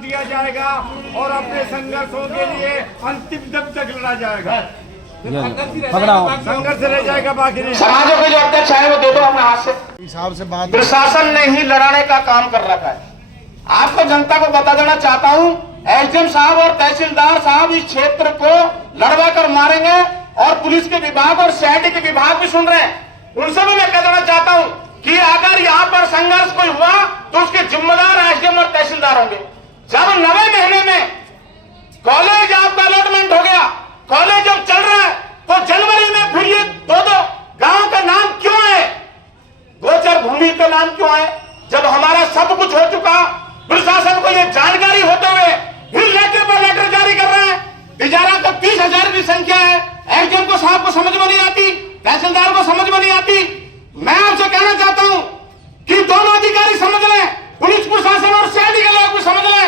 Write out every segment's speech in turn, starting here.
दिया जाएगा और अपने संघर्षों के लिए अंतिम दम तक लड़ा जाएगा। संघर्ष रह जाएगा, बाकी नहीं। समाजों के जो अध्यक्ष है वो दे दो अपने हाथ से। हिसाब से बात, प्रशासन ने ही लड़ाने का काम कर रखा है। आपको जनता को बता देना चाहता हूं, एसडीएम साहब और तहसीलदार साहब इस क्षेत्र को लड़वा कर मारेंगे और पुलिस के विभाग और सीआईडी के विभाग भी सुन रहे हैं। उनसे भी मैं कह देना चाहता हूं कि अगर यहाँ पर संघर्ष कोई हुआ तो उसके जिम्मेदार एसडीएम और तहसीलदार होंगे। जब 9वें महीने में कॉलेज आपका अलॉटमेंट हो गया, कॉलेज जब चल रहा है, तो जनवरी में फिर ये दो गांव का नाम क्यों है, गोचर भूमि का नाम क्यों है? जब हमारा सब कुछ हो चुका, प्रशासन को ये जानकारी होते हुए फिर लेटर पर लेटर जारी कर रहे हैं। तिजारा को 30,000 की संख्या है, एसडीएम को साहब को समझ में नहीं आती, तहसीलदार को समझ में नहीं आती। मैं आपसे कहना चाहता हूं कि दोनों अधिकारी समझ लें, पुलिस प्रशासन और सीआईडी के लोग भी समझ लें।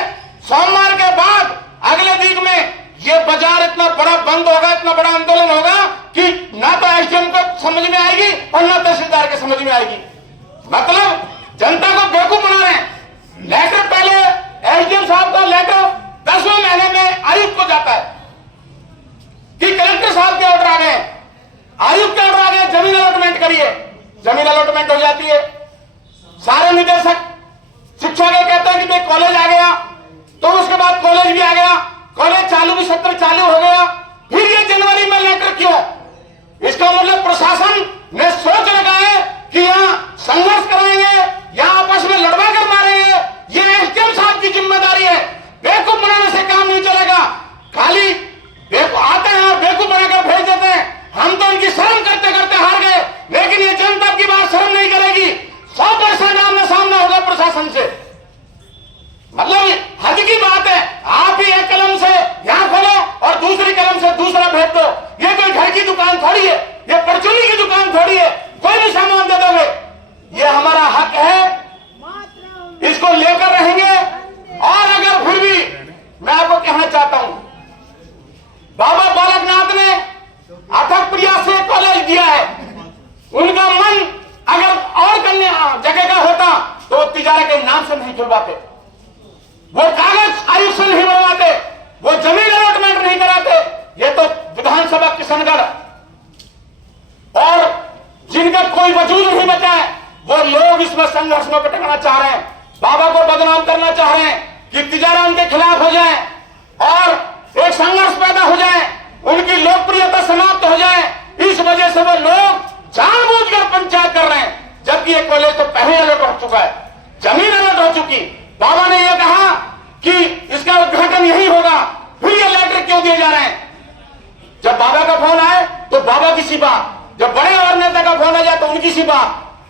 सोमवार के बाद अगले वीक में ये बाजार इतना बड़ा बंद होगा, इतना बड़ा आंदोलन होगा कि ना तो एसडीएम को समझ में आएगी और ना तहसीलदार के समझ में आएगी। मतलब जनता को बेवकूफ बना रहे हैं। लेटर पहले एसडीएम साहब का लेटर 10वें महीने में आयुक्त को जाता है कि कलेक्टर साहब के ऑर्डर आ गए, आयुक्त के ऑर्डर आ गए, जमीन अलॉटमेंट करिए। जमीन अलॉटमेंट हो जाती है, सारे निदेशक शिक्षा के कहते हैं कि भाई कॉलेज आ गया, तो उसके बाद कॉलेज भी आ गया, कॉलेज चालू भी सत्र चालू हो गया। फिर ये जनवरी में लेटर क्यों? इसका मतलब प्रशासन ने सोच रखा है कि यहाँ संघर्ष कराएंगे या आपस में लड़वा कर मारेंगे, ये एसडीएम साहब की जिम्मेदारी है। बेवकूफ बनाने से काम नहीं चलेगा। खाली आते हैं बेवकूफ बनाकर भेज देते हैं। हम तो उनकी शर्म करते करते हार गए, लेकिन ये जनता की बात शर्म नहीं करेगी। 100% आमने सामने होगा प्रशासन से। मतलब हद की बात है, आप ही एक कलम से यहां खोलो और दूसरी कलम से दूसरा भेज दो। ये कोई घर की दुकान थोड़ी है, ये परचूनी की दुकान थोड़ी है, कोई भी सामान दे दोगे। ये हमारा हक है, इसको लेकर रहेंगे। और अगर फिर भी मैं आपको कहना चाहता हूं, बाबा बालकनाथ ने अथक प्रयास से कॉलेज दिया है। उनका मन अगर और कन्या जगह का होता तो तिजारा के नाम से नहीं खुलवाते, वो कागज आयुक्त से नहीं बनवाते, वो जमीन अलॉटमेंट नहीं कराते। ये तो विधानसभा किशनगढ़ और जिनका कोई वजूद नहीं बचा है, वो लोग इसमें संघर्ष में भटकना चाह रहे हैं, बाबा को बदनाम करना चाह रहे हैं कि तिजारा उनके खिलाफ हो जाए और एक संघर्ष पैदा हो जाए, उनकी लोकप्रियता समाप्त हो जाए। इस वजह से वो लोग जानबूझकर पंचायत कर रहे हैं, जबकि ये कॉलेज तो पहले अलर्ट हो चुका है, जमीन अलर्ट हो चुकी। बाबा ने यह कहा कि इसका उद्घाटन यही होगा, फिर ये लेटर क्यों दिए जा रहे हैं? जब बाबा का फोन आए तो बाबा की सी बात, जब बड़े और नेता का फोन आ जाए तो उनकी सी बात।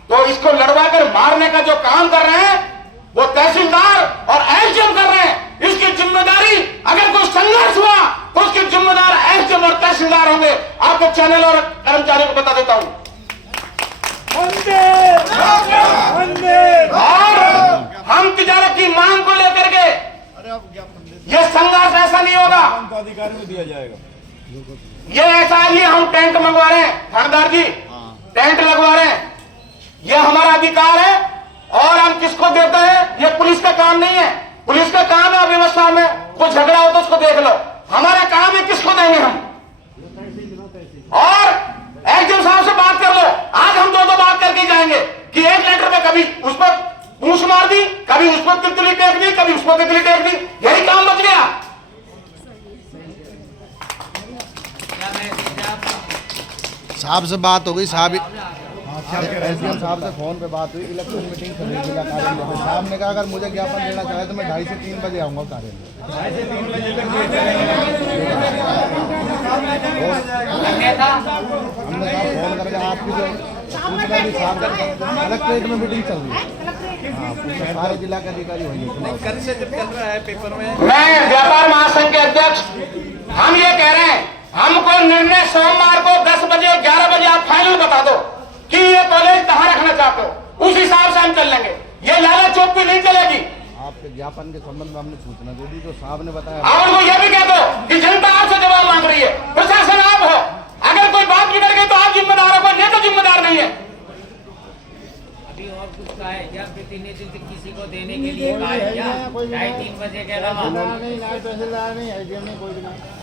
तो इसको लड़वा कर मारने का जो काम कर रहे हैं वो तहसीलदार और एसडीएम कर रहे हैं। इसकी जिम्मेदारी, अगर कोई संघर्ष हुआ तो उसके जिम्मेदार एसडीएम और तहसीलदार होंगे। आपको चैनल और कर्मचारियों को बता देता हूं। और हम तिजारत की मांग को लेकर के ये संघर्ष ऐसा नहीं होगा, अधिकारी में दिया जाएगा। ये ऐसा ही हम टेंट मंगवा रहे हैं, थानेदार जी टेंट लगवा रहे हैं, ये हमारा अधिकार है। और हम किसको देते हैं? ये पुलिस का काम नहीं है। पुलिस का काम है व्यवस्था में कोई झगड़ा हो तो उसको देख लो, हमारा काम है किसको देंगे हम। और एसडीएम साहब से बात कर लो, आज हम दो बात करके जाएंगे कि एक लेटर में कभी उस पर पूछ मार दी, कभी उस पर तितली टेक दी, कभी उस पर तितली टेक दी, यही काम बच गया। साहब से बात हो गई, साहब एसडीएम साहब से फोन पे बात हुई, इलेक्शन मीटिंग करने के लिए कार्यालय। साहब ने कहा अगर मुझे ज्ञापन देना चाहे तो मैं 2:30 से 3 बजे आऊंगा कार्यालय। 2:30 से 3 बजे तक हमने फोन करके आपकी जो सूचना भी साहब कलेक्ट्रेट में मीटिंग चल रही है, सारे जिला के अधिकारी होंगे। कल से जब चल रहा है पेपर में, मैं व्यापार महासंघ के अध्यक्ष, हम ये कह रहे हैं, हमको निर्णय सोमवार को 10 बजे 11 बजे आप फाइनल बता दो कि ये कॉलेज कहाँ रखना चाहते हो, उस हिसाब से हम चल लेंगे। ये लाला चौक भी नहीं चलेगी। आपके ज्ञापन के संबंध में हमने सूचना दे दी, जो साहब ने बताया। आप उनको ये भी कह दो कि जनता आपसे जवाब मांग रही है, प्रशासन आप हो, अगर कोई बात बिगड़ गई तो आप जिम्मेदार हो, कोई नेता जिम्मेदार नहीं है। अभी और कुछ का है क्या? 2-3 दिन तक किसी को देने के लिए कहा क्या 2:30-3 बजे के अलावा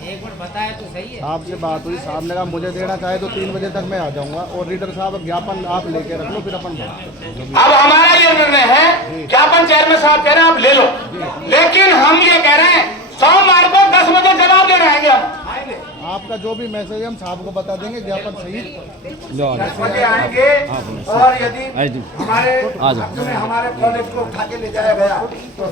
एक मिनट बताया तो सही है। साहब से बात हुई, साहब ने कहा मुझे देना चाहे तो 3 बजे तक मैं आ जाऊंगा, और रीडर साहब ज्ञापन आप लेके रख लो, फिर अपन अब हमारा ये निर्णय है, ज्ञापन चेयरमैन साहब कह रहे हैं आप ले लो, लेकिन हम ये कह रहे हैं सोमवार को 10 बजे जवाब देने आएंगे हम। आपका जो भी मैसेज है हम साहब को बता देंगे, ज्ञापन सही 10 बजे आएंगे, और यदि हमारे हमारे कॉलेज को उठा के ले जाया गया तो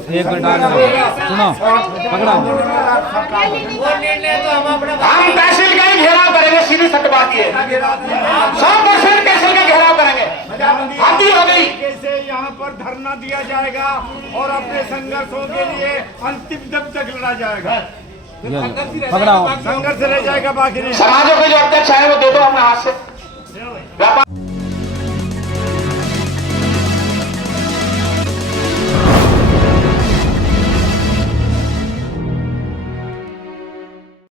वो निर्णय तो हम अपना हम तहसील का ही घेराव करेंगे, सीधी सट बात ये 100% तहसील का घेराव करेंगे। हद्दी हो गई। कैसे यहाँ पर धरना दिया जाएगा और अपने संघर्षों के लिए अंतिम दम तक लड़ा जाएगा, संघर्ष रह जाएगा, बाकी नहीं। समाजों के जो अध्यक्ष आए वो दे दो अपने हाथ से।